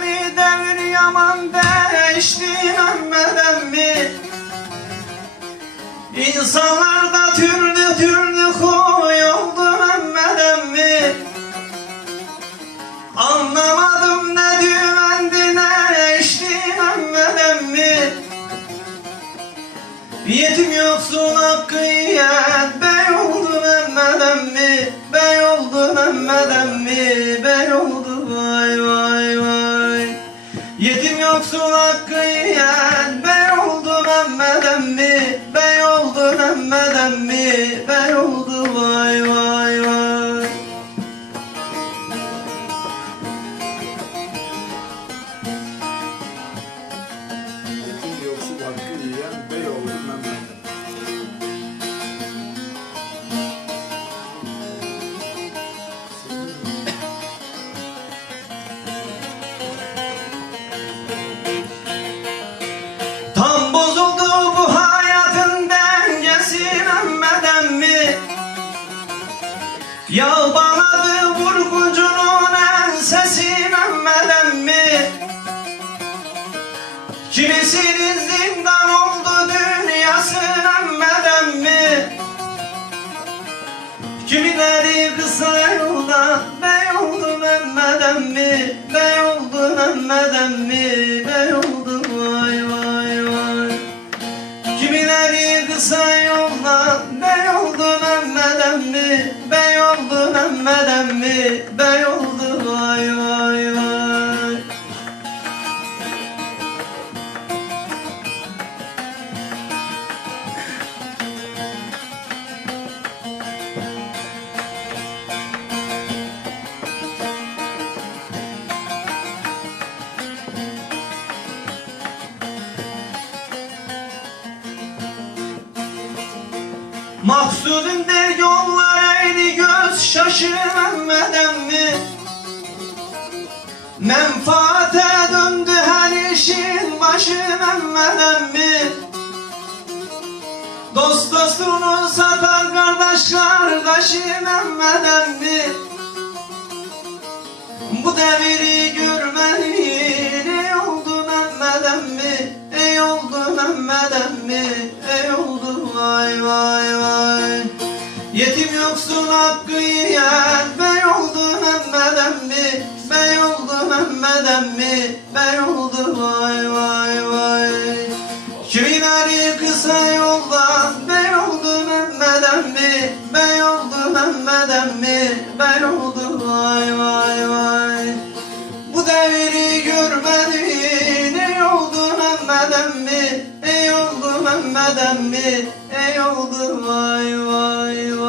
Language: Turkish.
Mi devir yaman değişti İnsanlarda türlü türlü huy oldu Mehmet mi? Anlamadım ne düvendi ne eşti Mehmet mi? Yetim yoksun hakkı yiyen bey oldu Mehmet mi? Bey oldu Mehmet mi? Bey oldu vay vay vay. Yetim yoksun hakkı Beyoğlu Mehmet. Tam bozuldu bu hayatın dengesi Mehmet mi Yalbanadı vurguncunun ensesi Kimisinin zindan oldu dünyası Mehmet mi? Kimileri kısa yolda bey oldu Mehmet mi? Bey oldu Mehmet mi? Bey oldu? Vay vay vay. Kimileri kısa yolda bey oldu Mehmet mi? Bey oldu Mehmet mi? Bey oldu Maksudum der yollar eğri göz şaşırmadan mi? Menfaate döndü her işin başı Mehmet'em mi? Dost dostunu satar kardeş kardeşi Mehmet'em mi? Bu deviri görmeli Yetim yoksun hakkı yiyen bey oldu Mehmet'em mi? Bey oldu Mehmet'em mi? Bey oldu vay vay vay Kimileri kısa yoldan bey oldu Mehmet'em mi? Bey oldu Mehmet'em mi? Bey oldu vay vay vay Bu deviri görmedi ne oldu Mehmet'em mi? Ey oldu Mehmet'em mi? Ey oldu vay vay